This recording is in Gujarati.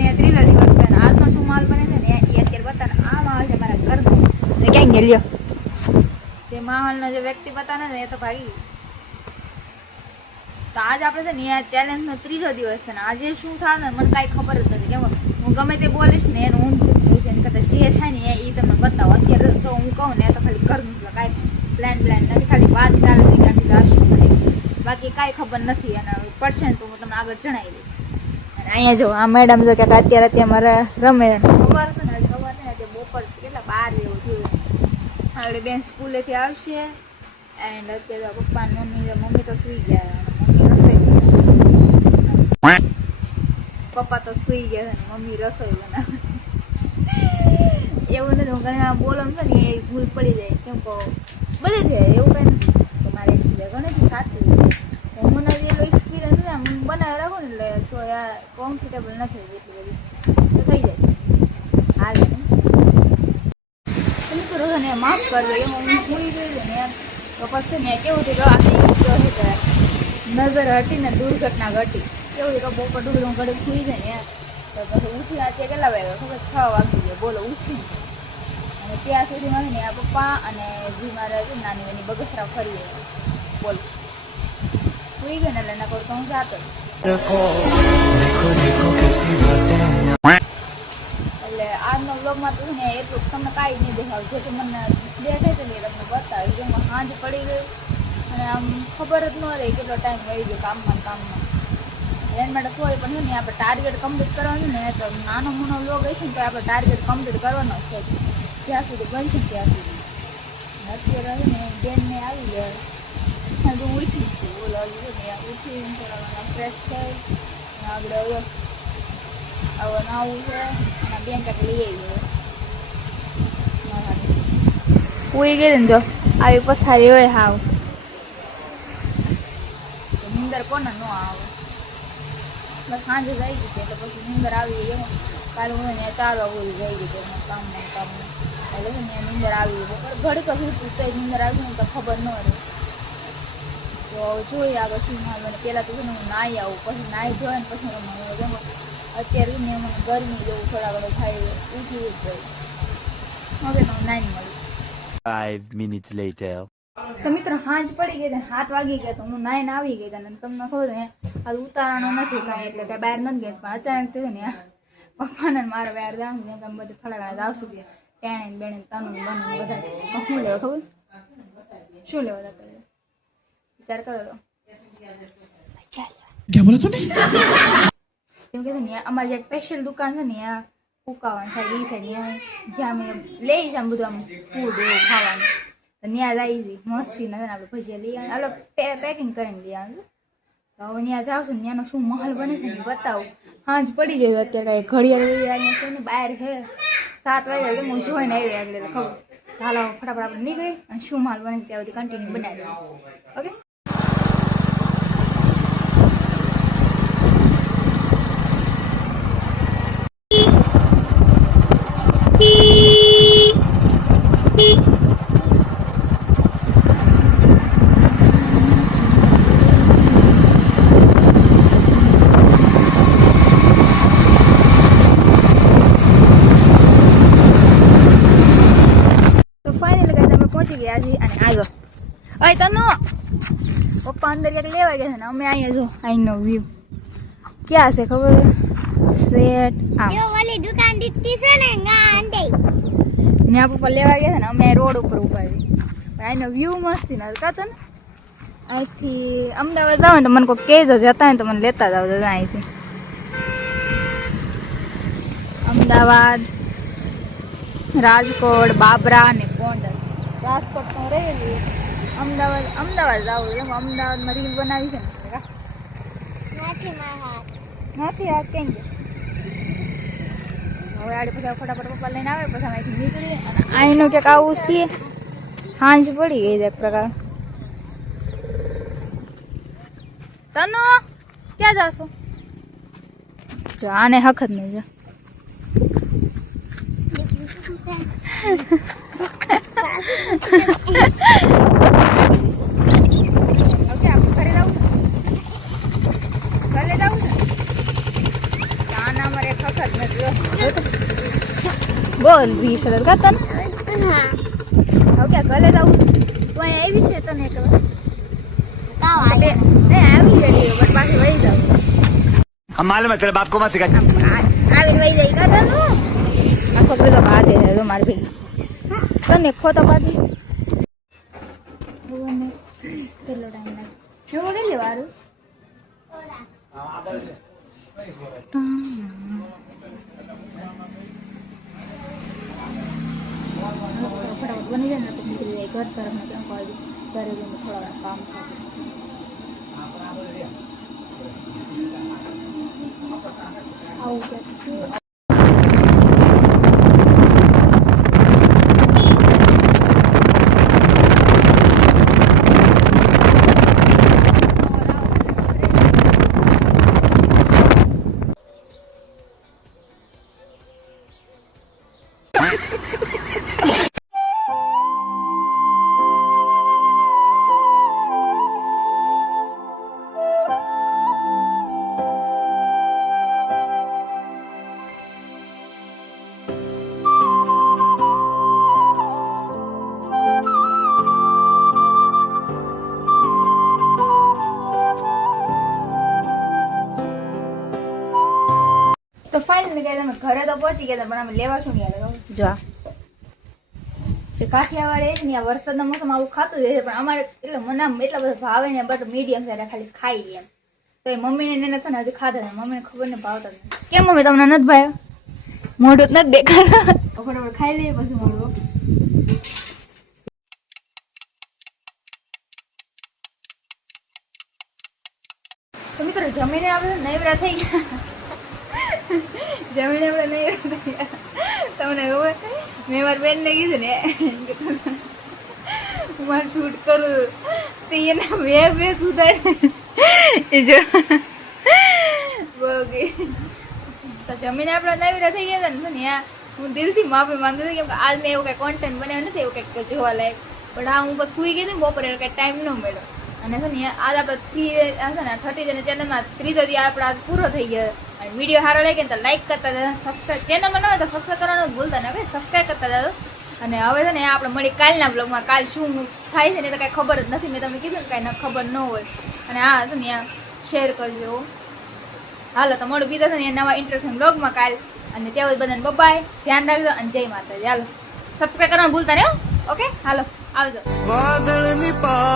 ને ત્રીજા દિવસ છે ને આજનો શું માલ બને છે ને એ અત્યારે બતાવે. આ માલ છે મારા ઘરનો. ક્યાં ગયો જે માહોલનો જે વ્યક્તિ બતાવે ને એ તો ભાગી. તો આજ આપણે છે ને આ ચેલેન્જનો ત્રીજો દિવસ છે ને આજે શું થાય ને મને કાંઈ ખબર જ નથી. કેમ હું ગમે તે બોલીશ ને એનું ઊંધું જ છે. એની કરતાં જે થાય ને એ તમને બતાવો. અત્યારે તો હું કહું ને તો ખાલી ઘરનું છે, કાંઈ પ્લાન નથી, ખાલી વાત ચાલે ત્યાંથી લાવશું. બાકી કાંઈ ખબર નથી અને પડશે ને તો હું તમને આગળ જણાવી દઈશ. અને અહીંયા જો આ મેડમ જો કે અત્યારે મારે રમે ખબર હતું ને ખબર ને આજે બપોર કેટલા 12 જેવું થયું. આગળ બેન સ્કૂલેથી આવશે એન્ડ અત્યારે પપ્પા મમ્મી તો સુઈ ગયા. પપ્પા તો સુઈ ગયા છે મમ્મી રસોઈ બનાવે. એવું નથી હું ઘણી વાર બોલમ છે ને એ ભૂલ પડી જાય. કેમ કહો બધે છે એવું કંઈ નથી. તો મારે ઘણી ખાતું હું મને એટલો એક્સપિરિયન્સ છે હું બનાવી રાખું ને એટલે તો યાર કોમ્ફર્ટેબલ નથી એટલી બધી તો થઈ જાય. હાલ મિત્રો ને માફ કરજો એમાં હું ભૂલી ગઈ ને યાર. તો પછી ને કેવું થયું કે નજર હટીને દુર્ઘટના ઘટી. કેવું છે કે બપોર ડુંગળી હું ઘડી સુઈ જાય ને યાર. તો પછી ઉઠી અત્યારે કેટલા વાગ્યા ખબર 6 વાગી ગયા બોલો ઉઠી. અને ત્યાં સુધીમાં ને આ પપ્પા અને જી મારે નાની નાની બગસરા ફરી બોલો સુઈ ગઈ ને એટલે એના કરતા હું જાતો એટલે આજનો વ્લોગમાં તો ને એટલું તમને કાંઈ નહીં દેખાડું. જેટલું મને દેખાય છે ને એ તમને બતાવ્યું. જેમાં સાંજ પડી ગઈ અને આમ ખબર જ ન રહી કેટલો ટાઈમ વહી ગયો કામમાં. એના માટે સોરી પણ ને આપણે ટાર્ગેટ કમ્પ્લીટ કરવાનું ને તો નાનો મોનો વ્લોગ હશે ને તો આપણે ટાર્ગેટ કમ્પ્લીટ કરવાનો છે જ્યાં સુધી બનશે ત્યાં સુધી. અત્યારે ને બેનને આવી ગયા તો ઉઠી છું બોલો ને ઉઠીને થોડા ફ્રેશ થઈ આગળ હવે નાવું છે અને બેન કાંઈક લઈ આવી ઉઈ ગઈ ને જો આવી પથારી હોય હાવ નીંદર કોને ન આવે. બસ સાંજે જઈ ગઈ એટલે પછી નીંદર આવી ગઈ. એમાં કાલે હું ને 4 વાગે જઈ ગઈ એમાં કામમાં એટલે ને નીંદર આવી ગઈ. ઘડીક જ ઉઠું તો નીંદર આવી ને તો ખબર ન રહે. તો જોઈએ આગળ શું હાલ મને પહેલાં તો છે ને હું નાહી આવું પછી નાહી ધોય ને પછી રમવાનું. જેમ અત્યારે ને મને ગરમી જેવું થોડા ઘણું થાય ઉઠી જ જાય. હવે હું નાહી મળી 5 minutes later. તો મિત્રો સાંજ પડી ગઈ 7 વાગી ગયા તો હું નાઈને આવી ગઈ અને તમને ખબર ને આ ઉતારવાનો નથી કાંઈ એટલે કે બહાર નથી ગઈ. પણ અચાનક થયું ને પપ્પાને મારે બહાર જવાનું છે તમે બધે થોડા ઘણા આવશું કે ટેણે બેણે તનું બનું બધા શું લેવા ખબર શું લેવા જતા વિચાર કરો તો એમ કે છે ને અમારી જે સ્પેશિયલ દુકાન છે ને ત્યાં ઉકાવાની સાઈડ એ સાઈડ જ્યાં અમે લઈ જાય બધું આમ ફૂડ એવું ખાવાનું ત્યાં આવી હતી મસ્તી નથી આપણે ભજીયા લઈ આવે આપણે પેકિંગ કરીને લઈ આવે. તો હવે ત્યાં જાઉં છું ને ત્યાંનો શું માહોલ બને છે ને બતાવું. સાંજ પડી ગઈ અત્યારે કાંઈ ઘડિયાળ અહીંયા છે ને બહાર છે 7 વાગ્યા હું જોઈને આવી આગળ ખબર ચાલો ફટાફટ આપણે નીકળી અને શું માલ બને ત્યાં સુધી કન્ટિન્યુ બનાવી દઉં. ઓકે અને આવ્યો અય તનો પપ્પા અંદર ક્યાંક લેવા ગયા છે ને અમે અહીંયા જો અહીંનો વ્યૂ ક્યાં છે ખબર સેટ આમ દુકાન દીધી છે ને ત્યાં પપ્પા લેવા ગયા છે ને અમે રોડ ઉપર ઉભા છીએ. પણ અહીંનો વ્યૂ મસ્તી ના કાતો ને અહીંથી અમદાવાદ જાવ ને તો મને કોઈ કેજો જતા ને તો મને લેતા જાવ દાદા અહીંથી અમદાવાદ રાજકોટ બાબરા ને ગોંડલ. રાજકોટ તો રહેલી અમદાવાદ જાવું એમ અમદાવાદમાં રીલ બનાવી છે ને નથી હાથ કેમ છે. હવે આડે પછી ફટાફટ પપ્પા લઈને આવે પછી અમે અહીંથી નીકળીએ અને અહીંનું ક્યાંક આવું છીએ. સાંજ પડી ગઈ છે એક પ્રકાર. તનો ક્યાં જાશો જો આને હખત નહીં જો ઓકે આપણે ઘરે જવું છે ઘરે જવું છે આના અમારે એક હક દેખાત નથી બોલ વી સરસ ગાતા ને હા હવે ક્યાં ગલે આવું તું અહીં આવી છે તને ખબર કાવ એ આવી જતી બટ પાછી વહી જાવ हम मालूम है तेरे बाप को मत सिखा આવીને વહી જાય ગાતા નું આખો પેલો બાદ છે તો મારી ભેગી તને ખોતો બાદ કેટલો ટાઈમ લાગે એવું કેટલી વારું ફટાફટ બની જાય ને તો નીકળી જાય ઘર તરફ ને ઘરે જઈને થોડા કામ થાય આવું કંઈક છે. તો ફાઇનલી ગયા તમે ઘરે તો પહોંચી ગયા પણ અમે લેવા શું ગયા જો આ જે કાઠિયાવાડ એ જ ને આ વરસાદના મોસમ આવું ખાતું જાય છે પણ અમારે એટલે મને આમ એટલા બધા ભાવે ને બટ મીડિયમ છે ખાલી ખાઈ એમ તો એ મમ્મીને એને છે ને હજી ખાતા ને મમ્મીને ખબર ને ભાવતા જ નથી કેમ મમ્મી તમને નથી ભાવ્યો મોઢું જ નથી દેખાતા ફટાફટ ખાઈ લઈએ પછી મોઢું તો મિત્રો જમીને આપણે નૈવરા થઈ ગયા જમીને આપણે નૈવરા થઈ ગયા તમને ખબર મેં મારી બેનને કીધું ને હું મારું શૂટ કરું તો એના બે સુધારે જો તો જમીને આપણે નૈવરા થઈ ગયા હતા ને ત્યાં હું દિલથી માફી માંગુ છું કેમ કે આજ મેં એવું કઈ કોન્ટેન્ટ બનાવ્યું નથી એવું કંઈક જોવા લાયક પણ હા હું બસ સુઈ ગઈ હતી ને બપોરે કંઈ ટાઈમ ન મળ્યો અને છે ને આજ આપણે 30 જણા ચેનલમાં 30 દી આપણે આજ પૂરો થઈ ગયો અને વિડીયો સારો લાગે ને તો લાઈક કરતા જાઓ સબસ્ક્રાઈબ ચેનલમાં ન હોય તો સબસ્ક્રાઈબ કરવાનું ભૂલતા ના સબસ્ક્રાઈબ કરતા જાઓ અને હવે છે ને આપણે મળી કાલના બ્લોગમાં કાલ શું થાય છે ને તો કાંઈ ખબર જ નથી મેં તમને કીધું ને કાંઈ ખબર ન હોય અને હા છે ને શેર કરજો હાલો તો મળું બીજા છે ને નવા ઇન્ટરેસ્ટિંગ બ્લોગમાં કાલ અને ત્યાં બધાને બબાય ધ્યાન રાખજો અને જય માતાજી હાલો સબસ્ક્રાઈબ કરવાનું ભૂલતા ને ઓકે હાલો આવજો વાદળની પા